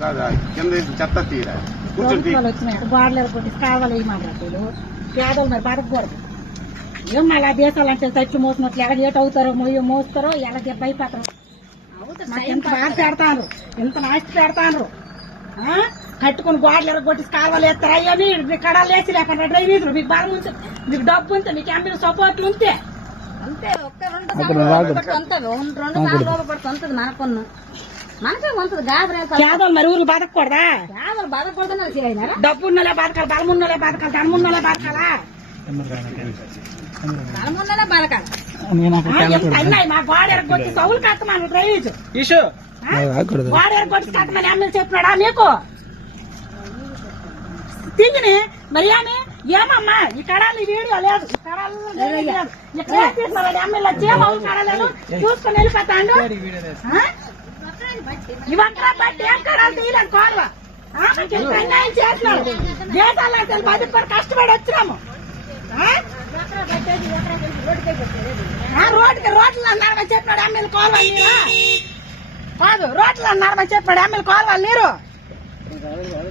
కాదా? చెత్త తీరా? కావాలి ఈ మాట్లాడుతూ పేదలు మరి బతకూడదు ఏం మళ్ళీ దేశాలు అంటే చచ్చి మోసినట్లు ఎక్కడ ఏట అవుతారో మొయ్య మోస్తారో ఎలా భయపడతారు మాకు ఎంత బాధ పెడతాను ఎంత నాస్తి పెడతాను ఆ? కట్టుకుని గోడలు ఎరగొట్టి కాలువలు ఎత్తారు అయ్యని మీకు కడాలు వేసి లేకుండా డ్రైనేజీలు మీకు బలం ఉంటే మీకు డబ్బు ఉంటే మీకు ఎంపీ సపోర్ట్లు ఉంటే. అంతే ఒక్క రెండు రెండు పడుతుంది మనకున్న. పేదలు మరి ఊరు బతకూడదా డబ్బు ఉన్నలే బతకాలి బలం ఉన్నలే బతకాలి? ధనం ఉన్నలే బతకాలా. మా గోడ ఎరగొట్టి సౌలు కట్టమని డ్రైనేజ్ ఆ? గోడ ఎరగొట్టి కట్టమని ఎమ్మెల్యే చెప్పినాడా మీకు తింగిని మరి ఏమి? ఏమమ్మా? ఈ కడాలి వీడియో లేదు. కడలేదు చూసుకొని వెళ్ళిపోతాడు. బట్టి ఏం కడాలు తీయలేదు కోరవ అన్యాయం చేస్తున్నారు కష్టపడి వచ్చినాము. రోడ్డుకి రోడ్లు అన్నారని చెప్పాడు ఎమ్మెల్యే కోరవాలి నీరు. కాదు రోడ్లు అన్నారని చెప్పాడు ఎమ్మెల్యే కోరవాలి నీరు.